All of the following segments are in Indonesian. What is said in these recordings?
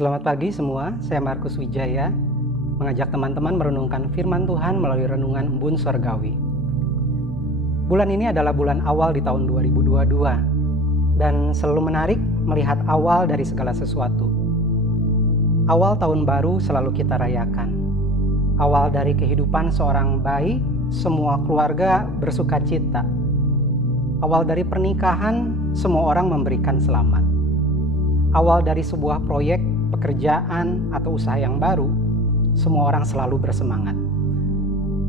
Selamat pagi semua, saya Markus Wijaya, mengajak teman-teman merenungkan firman Tuhan melalui renungan Embun Surgawi. Bulan ini adalah bulan awal di tahun 2022, dan selalu menarik melihat awal dari segala sesuatu. Awal tahun baru selalu kita rayakan. Awal dari kehidupan seorang bayi, semua keluarga bersuka cita. Awal dari pernikahan, semua orang memberikan selamat. Awal dari sebuah proyek, pekerjaan, atau usaha yang baru, semua orang selalu bersemangat.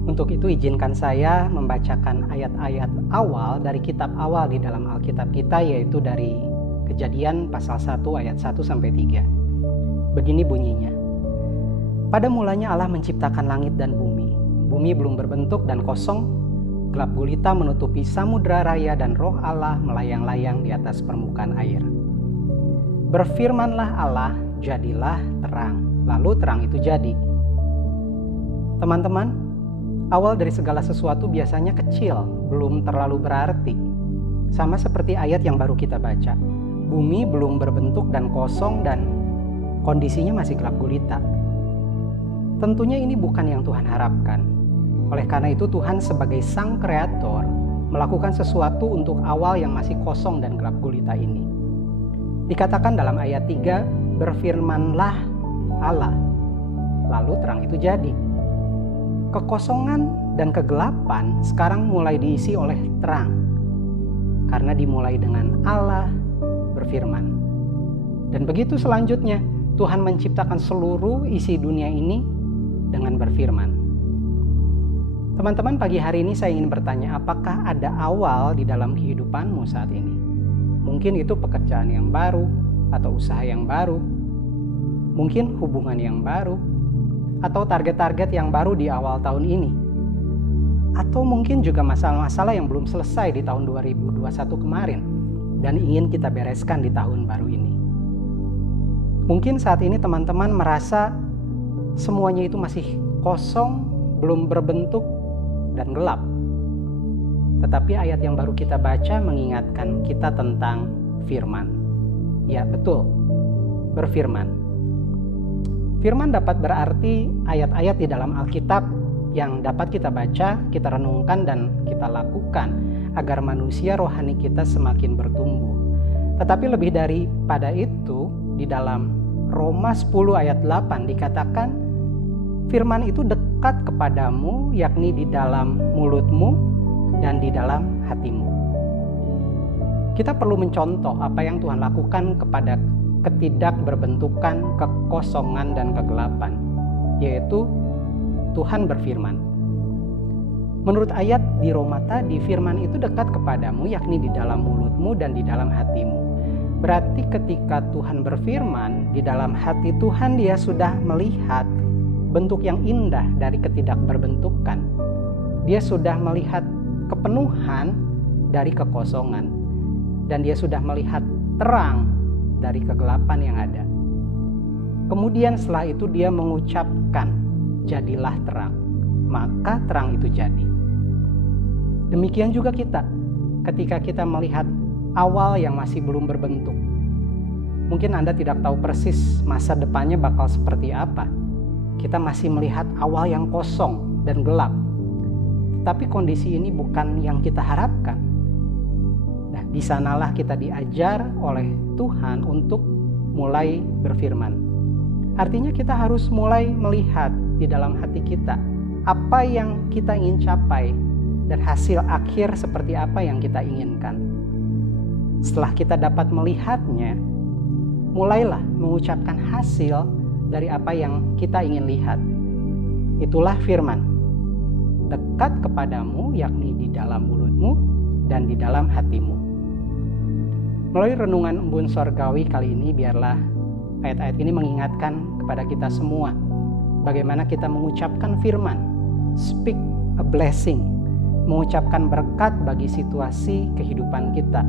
Untuk itu izinkan saya membacakan ayat-ayat awal dari kitab awal di dalam Alkitab kita, yaitu dari Kejadian pasal 1 ayat 1-3. Begini bunyinya. Pada mulanya Allah menciptakan langit dan bumi. Bumi belum berbentuk dan kosong, gelap gulita menutupi samudra raya dan roh Allah melayang-layang di atas permukaan air. Berfirmanlah Allah, jadilah terang. Lalu terang itu jadi. Teman-teman, awal dari segala sesuatu biasanya kecil, belum terlalu berarti. Sama seperti ayat yang baru kita baca. Bumi belum berbentuk dan kosong dan kondisinya masih gelap gulita. Tentunya ini bukan yang Tuhan harapkan. Oleh karena itu Tuhan sebagai Sang Kreator melakukan sesuatu untuk awal yang masih kosong dan gelap gulita ini. Dikatakan dalam ayat 3, berfirmanlah Allah, lalu terang itu jadi. Kekosongan dan kegelapan sekarang mulai diisi oleh terang, karena dimulai dengan Allah berfirman. Dan begitu selanjutnya, Tuhan menciptakan seluruh isi dunia ini dengan berfirman. Teman-teman, pagi hari ini saya ingin bertanya, apakah ada awal di dalam kehidupanmu saat ini? Mungkin itu pekerjaan yang baru, atau usaha yang baru, mungkin hubungan yang baru, atau target-target yang baru di awal tahun ini. Atau mungkin juga masalah-masalah yang belum selesai di tahun 2021 kemarin, dan ingin kita bereskan di tahun baru ini. Mungkin saat ini teman-teman merasa semuanya itu masih kosong, belum berbentuk, dan gelap. Tetapi ayat yang baru kita baca mengingatkan kita tentang firman. Ya, betul. Berfirman. Firman dapat berarti ayat-ayat di dalam Alkitab yang dapat kita baca, kita renungkan, dan kita lakukan agar manusia rohani kita semakin bertumbuh. Tetapi lebih daripada itu, di dalam Roma 10 ayat 8 dikatakan, firman itu dekat kepadamu, yakni di dalam mulutmu dan di dalam hatimu. Kita perlu mencontoh apa yang Tuhan lakukan kepada ketidakberbentukan, kekosongan, dan kegelapan, yaitu Tuhan berfirman. Menurut ayat di Roma tadi, firman itu dekat kepadamu, yakni di dalam mulutmu dan di dalam hatimu. Berarti ketika Tuhan berfirman, di dalam hati Tuhan Dia sudah melihat bentuk yang indah dari ketidakberbentukan. Dia sudah melihat kepenuhan dari kekosongan, dan Dia sudah melihat terang dari kegelapan yang ada. Kemudian setelah itu Dia mengucapkan, jadilah terang, maka terang itu jadi. Demikian juga kita, ketika kita melihat awal yang masih belum berbentuk. Mungkin Anda tidak tahu persis masa depannya bakal seperti apa. Kita masih melihat awal yang kosong dan gelap. Tapi kondisi ini bukan yang kita harapkan. Nah, di sanalah kita diajar oleh Tuhan untuk mulai berfirman. Artinya kita harus mulai melihat di dalam hati kita apa yang kita ingin capai dan hasil akhir seperti apa yang kita inginkan. Setelah kita dapat melihatnya, mulailah mengucapkan hasil dari apa yang kita ingin lihat. Itulah firman. Dekat kepadamu, yakni di dalam mulutmu dan di dalam hatimu. Melalui renungan Embun Surgawi kali ini, biarlah ayat-ayat ini mengingatkan kepada kita semua bagaimana kita mengucapkan firman, speak a blessing, mengucapkan berkat bagi situasi kehidupan kita.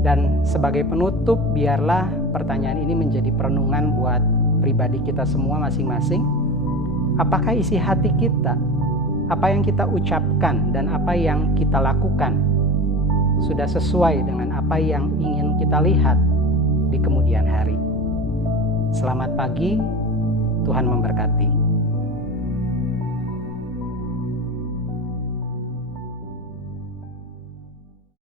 Dan sebagai penutup, biarlah pertanyaan ini menjadi perenungan buat pribadi kita semua masing-masing. Apakah isi hati kita, apa yang kita ucapkan dan apa yang kita lakukan sudah sesuai dengan apa yang ingin kita lihat di kemudian hari? Selamat pagi, Tuhan memberkati.